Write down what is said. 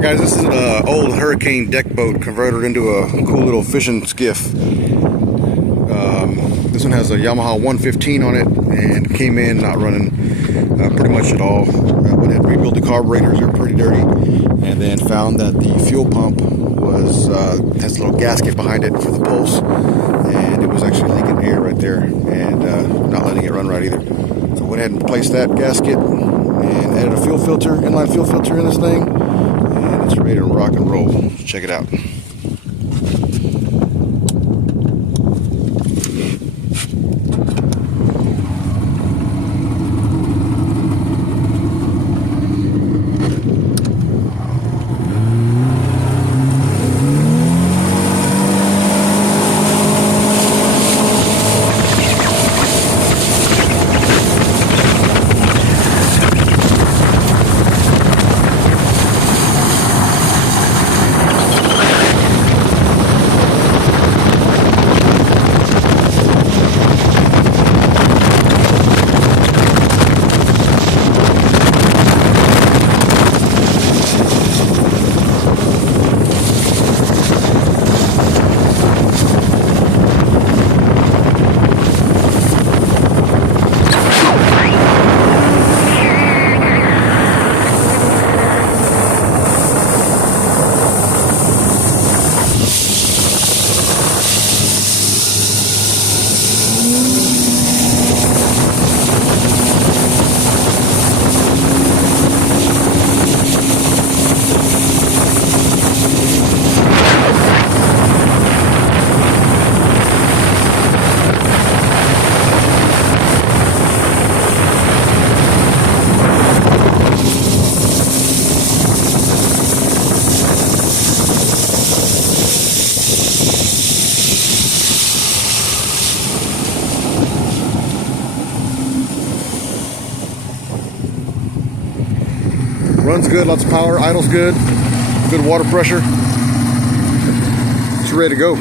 Alright guys, this is an old Hurricane deck boat converted into a cool little fishing skiff. This one has a Yamaha 115 on it and came in not running pretty much at all. Went ahead and rebuilt the carburetors, they were pretty dirty, and then found that the fuel pump was has a little gasket behind it for the pulse, and it was actually leaking air right there and not letting it run right either. So went ahead and replaced that gasket and added a fuel filter, inline fuel filter in this thing, and it's ready to rock and roll. Let's check it out. Runs good, lots of power, idles good, good water pressure. It's ready to go.